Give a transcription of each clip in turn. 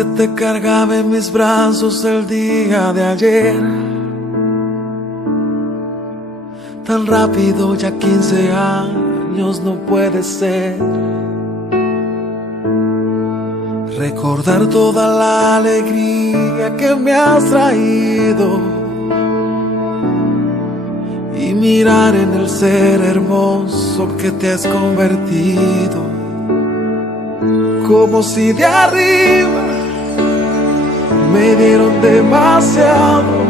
que te cargaba en mis brazos el día de ayer. Tan rápido, ya 15 años no puede ser. Recordar toda la alegría que me has traído y mirar en el ser hermoso que te has convertido. Como si de arriba me dieron demasiado,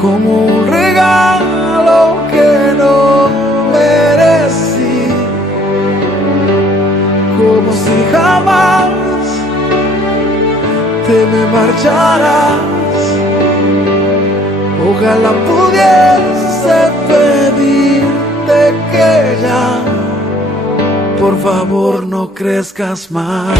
como un regalo que no merecí, como si jamás te me marcharas. Ojalá pudiese pedirte que ya, por favor, no crezcas más.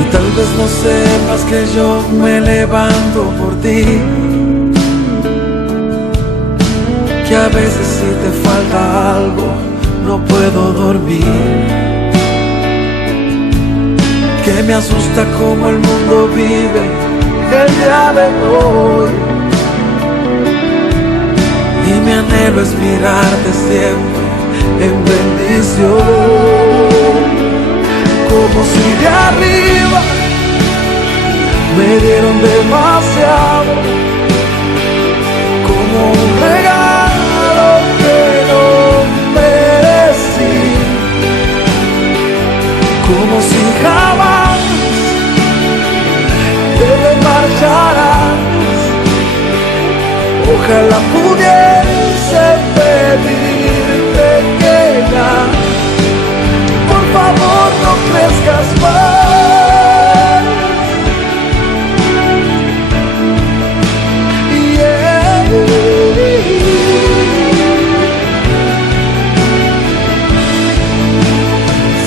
Y tal vez no sepas que yo me levanto por ti, que a veces si te falta algo no puedo dormir, que me asusta cómo el mundo vive el día de hoy, y mi anhelo es mirarte siempre en bendición, como si de arriba me dieron demasiado, como un regalo que no merecí, como si jamás te marcharás. Ojalá pudiese pedirte que ya, por favor, no crezcas más.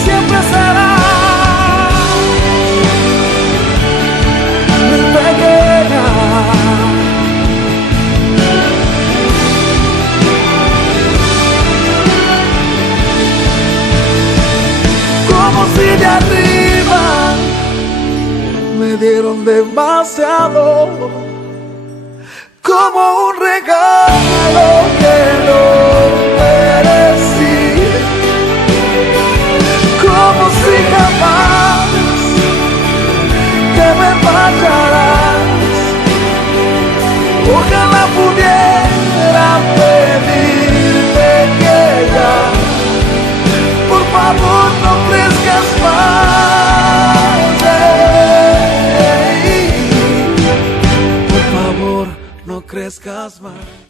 Siempre será mi pequeña, como si de arriba me dieron demasiado, como un regalo que no merecí, como si jamás te me marcharás. Ojalá pudiera pedirte que ya, por favor, no crezcas más. Por favor, no crezcas más.